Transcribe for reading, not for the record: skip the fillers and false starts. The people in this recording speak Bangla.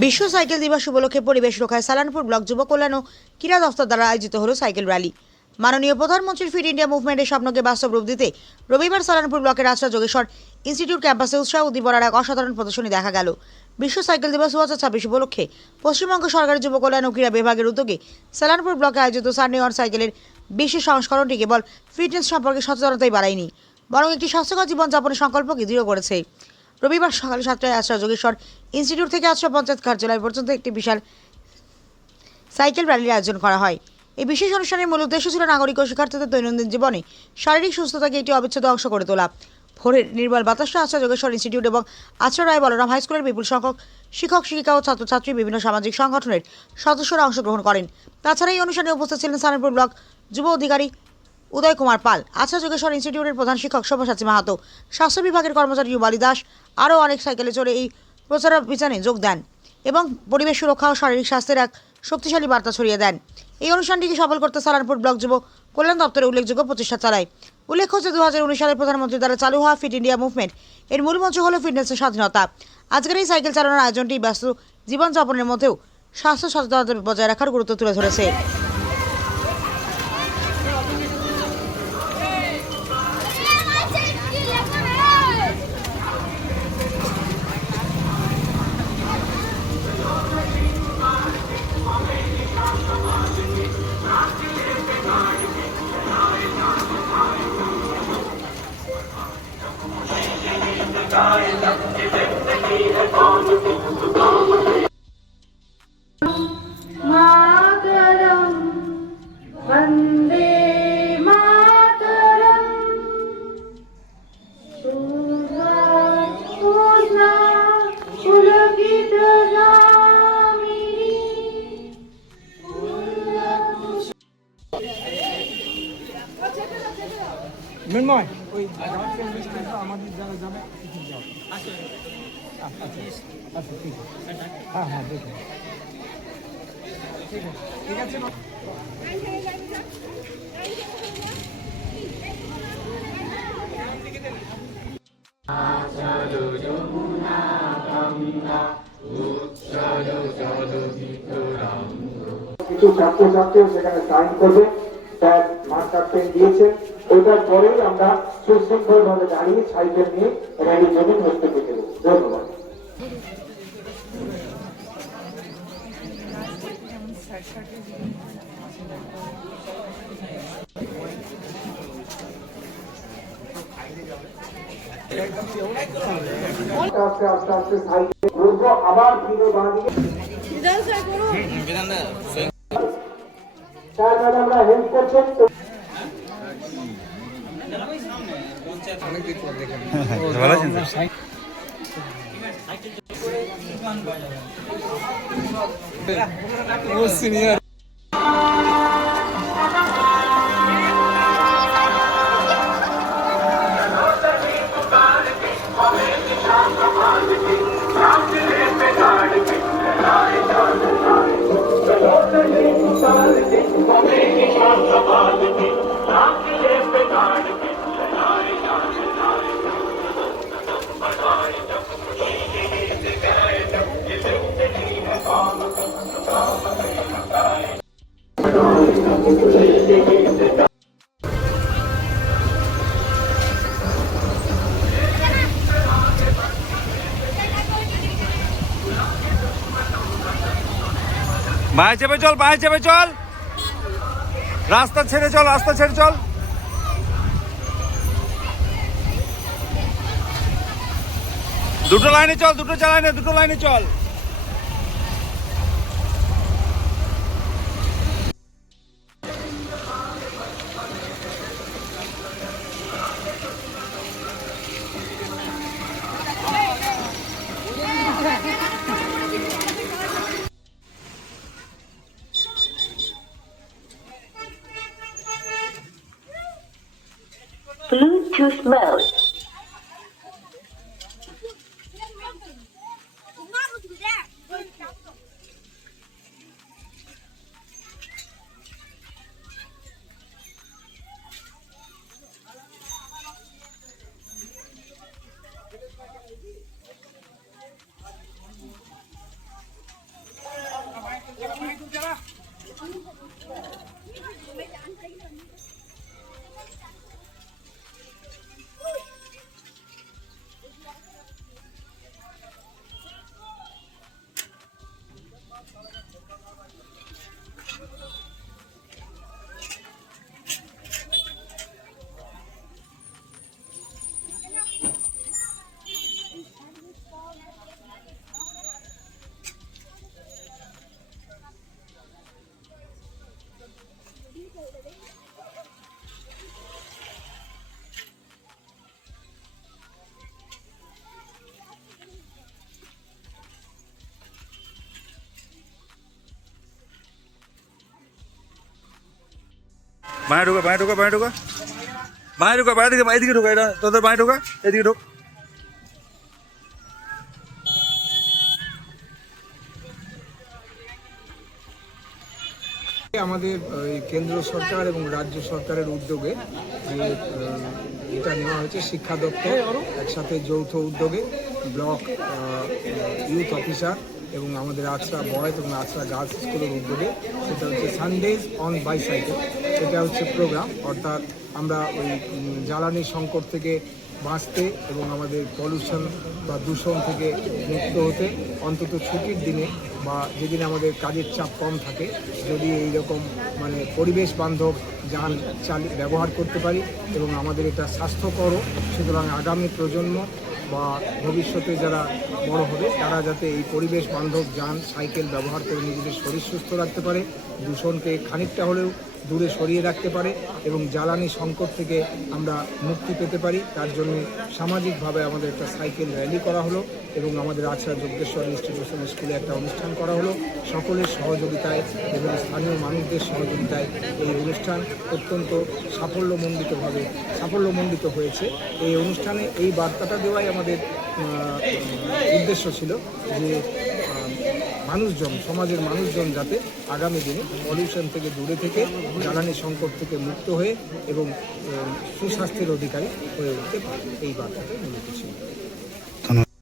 বিশ্ব সাইকেল দিবস উপলক্ষে পরিবেশ রক্ষায় সালানপুর ব্লক যুব কল্যাণ ও ক্রীড়া দফতর দ্বারা আয়োজিত হলো সাইকেল র্যালি। মাননীয় প্রধানমন্ত্রীর ফিট ইন্ডিয়া মুভমেন্টের স্বপ্নকে বাস্তব রূপ দিতে রবিবার সালানপুর ব্লকের রাজরা যোগেশ্বর ইনস্টিটিউট ক্যাম্পাসে উৎসাহ উদ্দীপনার এক অসাধারণ প্রদর্শনী দেখা গেল। বিশ্ব সাইকেল দিবস 2026 উপলক্ষে পশ্চিমবঙ্গ সরকারের যুব কল্যাণ ও ক্রীড়া বিভাগের উদ্যোগে সালানপুর ব্লকে আয়োজিত সানডে অন সাইকেলের বিশেষ সংস্করণটি কেবল ফিটনেস সম্পর্কে সচেতনতাই বাড়ায়নি, বরং একটি স্বাস্থ্যকর জীবনযাপনের সংকল্পকে দৃঢ় করেছে। রবিবার সকাল 7টায় আশ্রা যোগেশ্বর ইনস্টিটিউট থেকে আশ্রা পঞ্চায়েত কার্যালয় পর্যন্ত একটি বিশাল সাইকেল র্যালির আয়োজন করা হয়। এই বিশেষ অনুষ্ঠানের মূল উদ্দেশ্য ছিল নাগরিক ও শিক্ষার্থীদের দৈনন্দিন জীবনে শারীরিক সুস্থতাকে একটি অবিচ্ছেদ্য অংশ করে তোলা। ভোরের নির্মল বাতাসে আশ্রা যোগেশ্বর ইনস্টিটিউট এবং আশ্রা রায় বলরাম হাই স্কুলের বিপুল সংখ্যক শিক্ষক শিক্ষিকা ও ছাত্রছাত্রী, বিভিন্ন সামাজিক সংগঠনের সদস্যরা অংশগ্রহণ করেন। তাছাড়া এই অনুষ্ঠানে উপস্থিত ছিলেন সালানপুর ব্লক যুব অধিকারী উদয় কুমার পাল, আশ্রা যোগেশ্বর ইনস্টিটিউটের প্রধান শিক্ষক সব্যসাচী মাহাতো, স্বাস্থ্য বিভাগের কর্মচারী যুবালী দাস আরও অনেক সাইকেলে চড়ে এই প্রচারাভিযানে যোগ দেন এবং পরিবেশ সুরক্ষা ও শারীরিক স্বাস্থ্যের এক শক্তিশালী বার্তা ছড়িয়ে দেন। এই অনুষ্ঠানটিকে সফল করতে সালানপুর ব্লক যুব কল্যাণ দপ্তরে উল্লেখযোগ্য প্রচেষ্টা চালায়। উল্লেখ্য যে 2019 সালে প্রধানমন্ত্রী দ্বারা চালু হওয়া ফিট ইন্ডিয়া মুভমেন্ট এর মূল মন্ত্র হল ফিটনেসের স্বাধীনতা। আজকের এই সাইকেল চালানোর আয়োজনটি ব্যস্ত জীবনযাপনের মধ্যেও স্বাস্থ্য সচেতনতা বজায় রাখার গুরুত্ব তুলে ধরেছে। मातरम वंदे मातरम पूर्णा पुलकित गामिनी মৃন্ময় ওই আমাদের যারা যাবে আচ্ছা আচ্ছা ঠিক আছে, হ্যাঁ হ্যাঁ দেখুন ঠিক আছে। কিছু ছাত্রছাত্রী সেখানে সাইন করবে, স্যার মার্কার পেন দিয়েছেন। ওইটার পরেই আমরা সুশৃঙ্খল ভাবে দাঁড়িয়ে সাইকেল নিয়ে র্যালির জন্য প্রস্তুতি দেব। ধন্যবাদ। আস্তে আস্তে আস্তে সাইকেল ঘুরবো, আবার ফিরে বাঁধিয়ে স্যার ম্যাডামরা হেল্প করছেন। সিনিয়র বাঁয়ে চেপে চল, বাঁয়ে চেপে চল, রাস্তা ছেড়ে চল, রাস্তা ছেড়ে চল। দুটো লাইনে চল, দুটো চালায় না, দুটো লাইনে চল। Bluetooth mode. বাইরে ঢোকা বাইরে ঢোকা বাইরে ঢোকা বাইরে ঢোকা বাইরে দিকে এদিকে ঢোকা, এটা তোদের বাইরে ঢোকা, এদিকে ঢোক। আমাদের কেন্দ্র সরকার এবং রাজ্য সরকারের উদ্যোগে যে এটা নেওয়া হয়েছে, শিক্ষা দপ্তর একসাথে যৌথ উদ্যোগে ব্লক ইউথ অফিসার এবং আমাদের আছড়া বয়েজ এবং আছড়া গার্লস স্কুলের উদ্যোগে, সেটা হচ্ছে সানডেজ অন বাইসাইকেল। এটা হচ্ছে প্রোগ্রাম, অর্থাৎ আমরা ওই জ্বালানি সংকট থেকে বাঁচতে এবং আমাদের পলিউশন বা দূষণ থেকে মুক্ত হতে অন্তত ছুটির দিনে বা যেদিন আমাদের কাজের চাপ কম থাকে, যদি এই রকম মানে পরিবেশ বান্ধব যান ব্যবহার করতে পারি এবং আমাদের এটা স্বাস্থ্যকরও, সুতরাং আগামী প্রজন্ম বা ভবিষ্যতে যারা বড় হবে তারা যাতে এই পরিবেশ বান্ধব যান সাইকেল ব্যবহার করে নিজেদের শরীর সুস্থ রাখতে পারে, দূষণকে খানিকটা হলেও দূরে সরিয়ে রাখতে পারে এবং জ্বালানি সংকট থেকে আমরা মুক্তি পেতে পারি, তার জন্য সামাজিকভাবে আমাদের একটা সাইকেল র্যালি করা হলো এবং আমাদের আছড়া যজ্ঞেশ্বর ইনস্টিটিউশন স্কুলে একটা অনুষ্ঠান করা হলো। সকলের সহযোগিতায় এবং স্থানীয় মানুষদের সহযোগিতায় এই অনুষ্ঠান অত্যন্ত সাফল্যমণ্ডিত হয়েছে। এই অনুষ্ঠানে এই বার্তাটা দেওয়াই আমাদের উদ্দেশ্য ছিল যে মানুষজন, সমাজের মানুষজন যাতে আগামী দিনে পলিউশন থেকে দূরে থেকে জ্বালানি সংকট থেকে মুক্ত হয়ে এবং সুস্বাস্থ্যের অধিকারী হয়ে উঠতে পারে, এই বার্তাটাই মূলত ছিল।